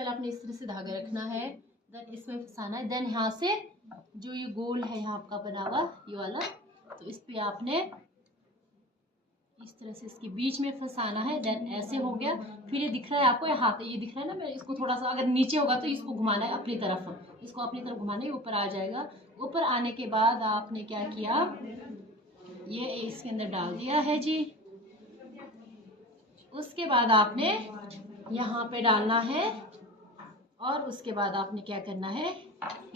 पहले आपने इस तरह से धागा रखना है, देन इसमें फंसाना है, देन यहाँ से जो ये गोल है यहाँ आपका बना हुआ ये वाला, तो इस पे आपने इस तरह से इसके बीच में फंसाना है, देन ऐसे हो गया। फिर ये दिख रहा है आपको, हाथ ये दिख रहा है ना, मैं इसको थोड़ा सा अगर नीचे होगा तो इसको घुमाना है अपनी तरफ, इसको अपनी तरफ घुमाना है, ऊपर आ जाएगा। ऊपर आने के बाद आपने क्या किया, ये इसके अंदर डाल दिया है जी। उसके बाद आपने यहाँ पे डालना है और उसके बाद आपने क्या करना है,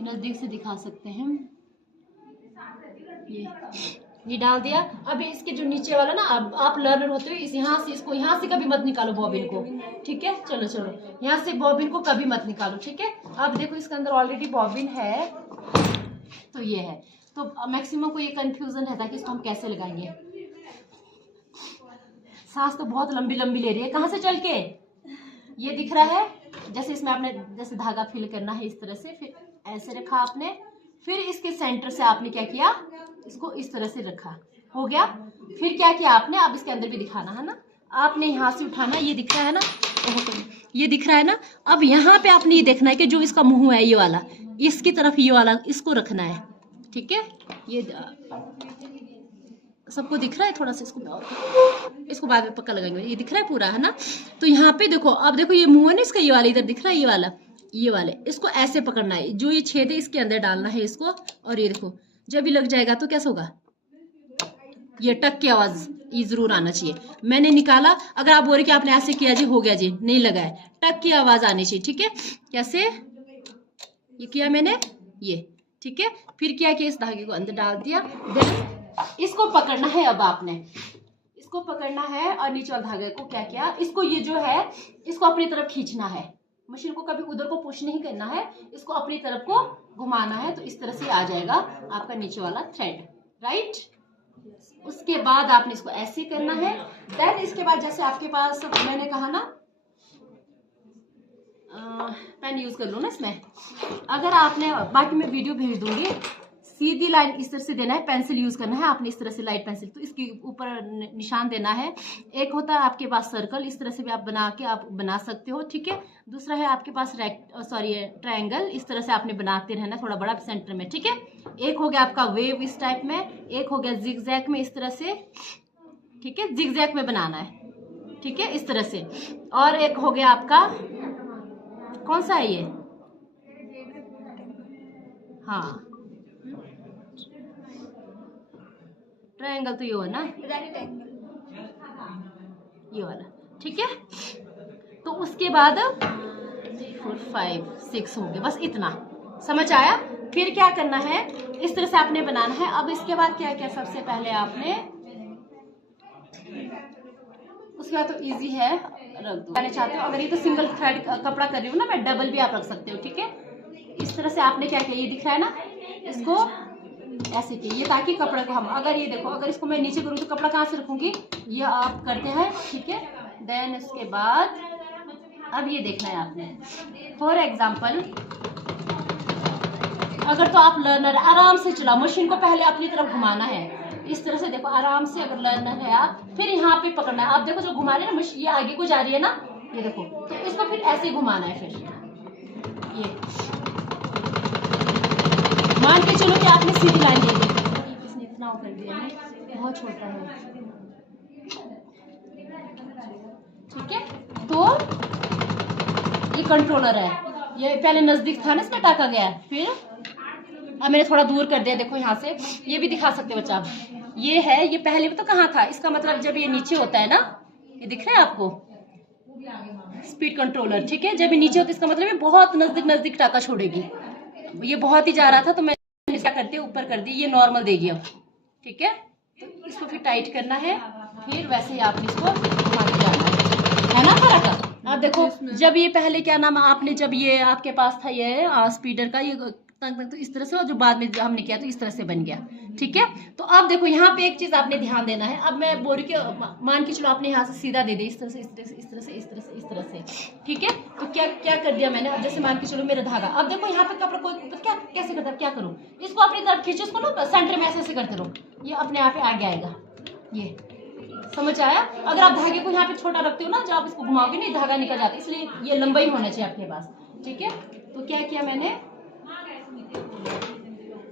नजदीक से दिखा सकते हैं, ये डाल दिया। अभी इसके जो नीचे वाला ना, अब आप लर्नर होते हो, इस यहाँ से इसको यहाँ से कभी मत निकालो बॉबिन को, ठीक है। चलो चलो यहाँ से बॉबिन को कभी मत निकालो, ठीक है। अब देखो इसके अंदर ऑलरेडी बॉबिन है, तो ये है। तो मैक्सिमम को ये कंफ्यूजन रहता है कि इसको हम कैसे लगाएंगे। सांस तो बहुत लंबी लंबी ले रही है, कहाँ से चल के, ये दिख रहा है। जैसे इसमें आपने जैसे धागा फिल करना है इस तरह से, फिर ऐसे रखा आपने, फिर इसके सेंटर से आपने क्या किया, इसको इस तरह से रखा, हो गया। फिर क्या किया आपने, अब इसके अंदर भी दिखाना है ना, आपने यहाँ से उठाना, ये दिख रहा है ना, ये दिख रहा है ना। अब यहाँ पे आपने ये देखना है कि जो इसका मुंह है ये वाला, इसकी तरफ ये वाला इसको रखना है, ठीक है। ये सबको दिख रहा है, थोड़ा सा इसको बाद में पक्का लगाएंगे, ये दिख रहा है पूरा, है ना। तो यहाँ पे देखो, अब देखो ये मुंह है ना इसका, ये वाला इधर दिख रहा है, ये वाले इसको ऐसे पकड़ना है, जो ये छेद है इसके अंदर डालना है इसको, और ये देखो जब ये लग जाएगा तो कैसा होगा, ये टक की आवाज ये जरूर आना चाहिए। मैंने निकाला, अगर आप बोल रहे कि आपने ऐसे किया जी, हो गया जी, नहीं लगा है, टक की आवाज आनी चाहिए, ठीक है। कैसे ये किया मैंने, ये ठीक है। फिर क्या किया, इस धागे को अंदर डाल दिया, देन इसको पकड़ना है। अब आपने इसको पकड़ना है और नीचे वाले धागे को क्या किया, इसको ये जो है इसको अपनी तरफ खींचना है, मशीन को कभी उधर को पुश नहीं करना है, इसको अपनी तरफ को घुमाना है, तो इस तरह से आ जाएगा आपका नीचे वाला थ्रेड, राइट। उसके बाद आपने इसको ऐसे करना है। देन इसके बाद जैसे आपके पास मैंने कहा ना, पेन यूज कर लो ना इसमें, अगर आपने, बाकी मैं वीडियो भेज दूंगी, सीधी लाइन इस तरह से देना है, पेंसिल यूज करना है आपने, इस तरह से लाइट पेंसिल, तो इसके ऊपर निशान देना है। एक होता है आपके पास सर्कल, इस तरह से भी आप बना के आप बना सकते हो, ठीक है। दूसरा है आपके पास ट्रायंगल, इस तरह से आपने बनाते रहना, थोड़ा बड़ा सेंटर में, ठीक है। एक हो गया आपका वेव इस टाइप में, एक हो गया जिगजैग में इस तरह से, ठीक है, जिगजैग में बनाना है, ठीक है, इस तरह से। और एक हो गया आपका, कौन सा है ये, हाँ ट्रायंगल, तो ये हो ना, ये वाला, ठीक है। तो उसके बाद 4 5 6 हो गए, बस इतना समझ आया। फिर क्या करना है, इस तरह से आपने बनाना है। अब इसके बाद क्या क्या, सबसे पहले आपने, उसके बाद तो इजी है, रख दो। मैंने चाहते हो अगर ये तो सिंगल थ्रेड कपड़ा कर रही हूँ ना मैं, डबल भी आप रख सकते हो, ठीक है। इस तरह से आपने क्या किया, ये दिख रहा है ना, इसको ऐसे किया, ये ताकि कपड़े को हम, अगर ये देखो, अगर इसको मैं नीचे करूँ तो कपड़ा कहाँ से रखूंगी, ये आप करते हैं, ठीक है। देन इसके बाद अब ये देखना है आपने, फॉर एग्जाम्पल अगर तो आप लर्नर आराम से चलाओ, मशीन को पहले अपनी तरफ घुमाना है, इस तरह से देखो आराम से, अगर लर्नर है आप, फिर यहाँ पे पकड़ना है। आप देखो जो घुमा रहे हैं ना मशीन, ये आगे को जा रही है ना, ये देखो, तो इसको फिर ऐसे घुमाना है। फिर ये मान के चलो कि आपने सीधी लाइन दे दी, इसने इतना कर दिया है, बहुत छोटा है, ठीक है। तो ये कंट्रोलर है, ये पहले नजदीक था ना, इसमें टाका गया है, फिर अब मैंने थोड़ा दूर कर दिया, देखो यहाँ से ये भी दिखा सकते हो बच्चा, ये है, ये पहले भी तो कहाँ था, इसका मतलब जब ये नीचे होता है ना, ये दिख रहा है आपको, स्पीड कंट्रोलर, ठीक है। जब ये नीचे होता है इसका मतलब ये बहुत नजदीक नजदीक टाका छोड़ेगी, ये बहुत ही जा रहा था तो मैं क्या करती हूँ, ऊपर कर दी, ये नॉर्मल देगी अब, ठीक है। तो इसको फिर टाइट करना है, फिर वैसे ही आपने इसको घुमाते जाना है ना, फर्क। आप देखो जब ये पहले क्या नाम, आपने जब ये आपके पास था ये स्पीडर का, ये तो इस तरह से, और जो बाद में हमने किया तो इस तरह से बन गया, ठीक है। तो अब देखो यहाँ पे एक चीज आपने ध्यान देना है। अब मैं बोल रही कि मान के चलो आपने यहाँ से सीधा दे दिया, इस तरह से, इस तरह से, इस तरह से, इस तरह से, इस तरह से, ठीक है। तो क्या क्या कर दिया मैंने, अब जैसे मान के चलो मेरा धागा, अब देखो यहाँ पे कपड़ा कोई क्या कैसे करता है, क्या करूँ, इसको अपनी तरफ खींचो, इसको ना सेंटर में ऐसे ऐसे करते रहो, ये अपने आप आगे आएगा, ये समझ आया? अगर आप धागे को यहाँ पे छोटा रखते हो ना, जब आप इसको घुमाओगे नहीं धागा निकल जाता है, इसलिए ये लंबाई होना चाहिए आपके पास। ठीक है, तो क्या किया मैंने,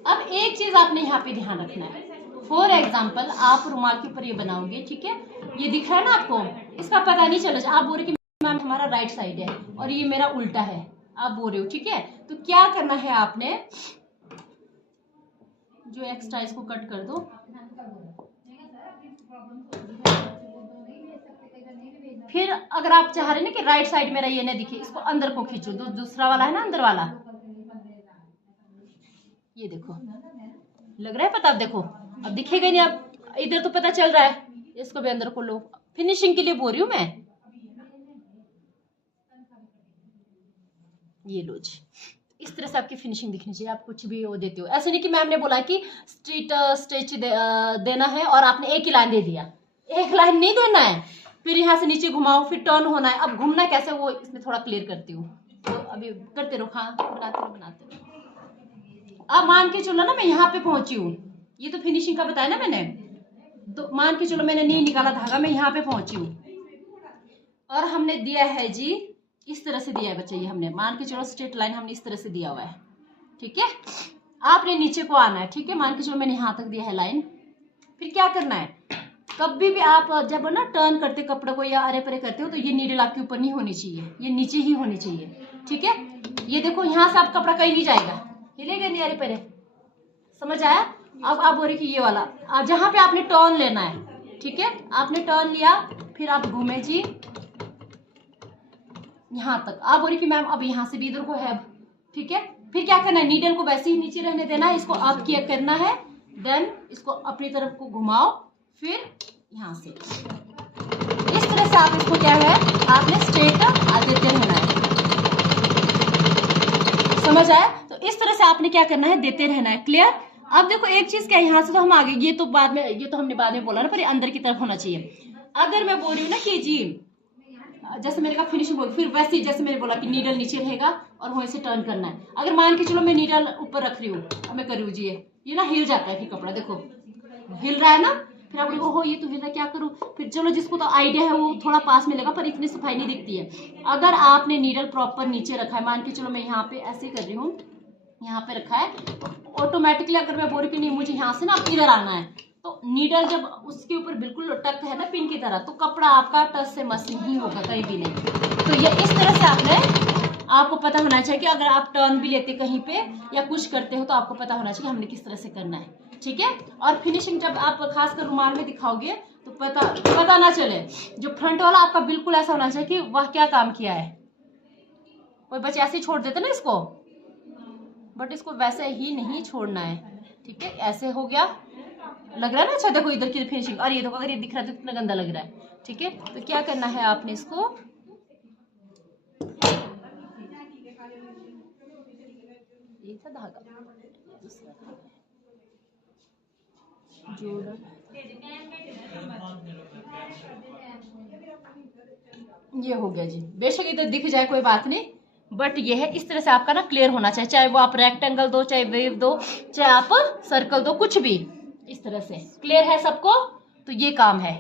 अब एक चीज आपने यहाँ पे ध्यान रखना है। फॉर एग्जाम्पल आप रुमाल के ऊपर ये बनाओगे, ठीक है, ये दिख रहा है ना आपको, इसका पता नहीं चला, आप बोल रहे कि मैम हमारा राइट साइड है और ये मेरा उल्टा है, आप बोल रहे हो, ठीक है। तो क्या करना है आपने, जो एक्स्ट्रा इसको कट कर दो, फिर अगर आप चाह रहे ना कि राइट साइड मेरा ये ना दिखे, इसको अंदर को खींचो, दूसरा वाला है ना अंदर वाला, ये देखो लग रहा है पता, अब देखो अब दिखेगा नहीं, अब इधर तो पता चल रहा है, इसको भी अंदर को लो, फिनिशिंग के लिए बोल रही हूं मैं, ये लो जी, इस तरह से आपकी फिनिशिंग दिखनी चाहिए। आप कुछ भी वो देते हो, ऐसे नहीं कि मैम ने बोला कि स्टिच देना है और आपने एक ही लाइन दे दिया, एक लाइन नहीं देना है, फिर यहाँ से नीचे घुमाओ, फिर टर्न होना है, अब घूमना कैसे वो इसमें थोड़ा क्लियर करती हूँ, तो अभी करते रहो, हाँ बनाते रहो। अब मान के चलो ना मैं यहाँ पे पहुंची हूँ, ये तो फिनिशिंग का बताया ना मैंने, तो मान के चलो मैंने नहीं निकाला धागा, मैं यहाँ पे पहुंची हूँ और हमने दिया है जी, इस तरह से दिया है बच्चे, ये हमने मान के चलो स्ट्रेट लाइन हमने इस तरह से दिया हुआ है, ठीक है। आपने नीचे को आना है, ठीक है, मान के चलो मैंने यहाँ तक दिया है लाइन। फिर क्या करना है, कभी भी आप जब ना टर्न करते कपड़े को या अरे परे करते हो, तो ये नीडल आपके ऊपर नहीं होनी चाहिए, ये नीचे ही होनी चाहिए, ठीक है। ये देखो यहाँ से आप कपड़ा कहीं नहीं जाएगा, हिलेगा नहीं अरे परे, समझ आया? अब आप बोल रहे कि ये वाला जहां पे आपने टर्न लेना है, ठीक है, आपने टर्न लिया, फिर आप घूमे जी यहां तक, आप बोल रही कि मैम अब यहां से भी इधर को है, ठीक है। फिर क्या करना है, नीडल को वैसे ही नीचे रहने देना है, इसको आप क्या करना है, देन इसको अपनी तरफ को घुमाओ, फिर यहां से इस तरह से आप इसको क्या है, आपने स्ट्रेट देते रहना है, समझ आया? तो इस तरह से आपने क्या करना है, देते रहना है, क्लियर? अब देखो एक चीज क्या है, यहाँ से तो हम आगे, ये तो बाद में, ये तो हमने बाद में बोला ना, पर ये अंदर की तरफ होना चाहिए। अगर मैं बोल रही हूँ ना कि जी जैसे मेरे का फिनिशिंग हो, फिर वैसे ही जैसे मैंने बोला कि नीडल नीचे रहेगा और वहीं से टर्न करना है। अगर मान के चलो मैं नीडल ऊपर रख रही हूँ, अब मैं कर रही हूँ जी ये ना हिल जाता है, फिर कपड़ा देखो हिल रहा है ना, फिर आप बोलो हो ये तो हिल रहा है, क्या करूँ? फिर चलो जिसको तो आइडिया है वो थोड़ा पास में लेगा, पर इतनी सफाई नहीं दिखती है। अगर आपने नीडल प्रॉपर नीचे रखा है, मान के चलो मैं यहाँ पे ऐसे कर रही हूँ, यहाँ पे रखा है, ऑटोमेटिकली अगर मैं बोल रही कि नहीं मुझे यहाँ से ना इधर आना है, तो नीडल जब उसके ऊपर बिल्कुल टक है ना पिन की तरह, तो कपड़ा आपका टच से मस नहीं होगा कहीं भी नहीं। तो ये इस तरह से आपको पता होना चाहिए कि अगर आप टर्न भी लेते कहीं पे या कुछ करते हो, तो आपको पता होना चाहिए हमने किस तरह से करना है, ठीक है। और फिनिशिंग जब आप खासकर रुमाल में दिखाओगे तो पता ना चले, जो फ्रंट वाला आपका बिल्कुल ऐसा होना चाहिए कि वह क्या काम किया है। कोई बच्चे ऐसे ही छोड़ देते ना इसको, बट इसको वैसे ही नहीं छोड़ना है, ठीक है। ऐसे हो गया, लग रहा है ना अच्छा, देखो इधर की फिनिशिंग, और ये देखो अगर ये दिख रहा है तो कितना गंदा लग रहा है, ठीक है। तो क्या करना है आपने इसको ये था धागा जोड़ा, ये हो गया जी। बेशक इधर दिख जाए कोई बात नहीं, बट ये है इस तरह से आपका ना क्लियर होना चाहिए, चाहे वो आप रेक्टेंगल दो, चाहे वेव दो, चाहे आप सर्कल दो, कुछ भी इस तरह से। क्लियर है सबको? तो ये काम है।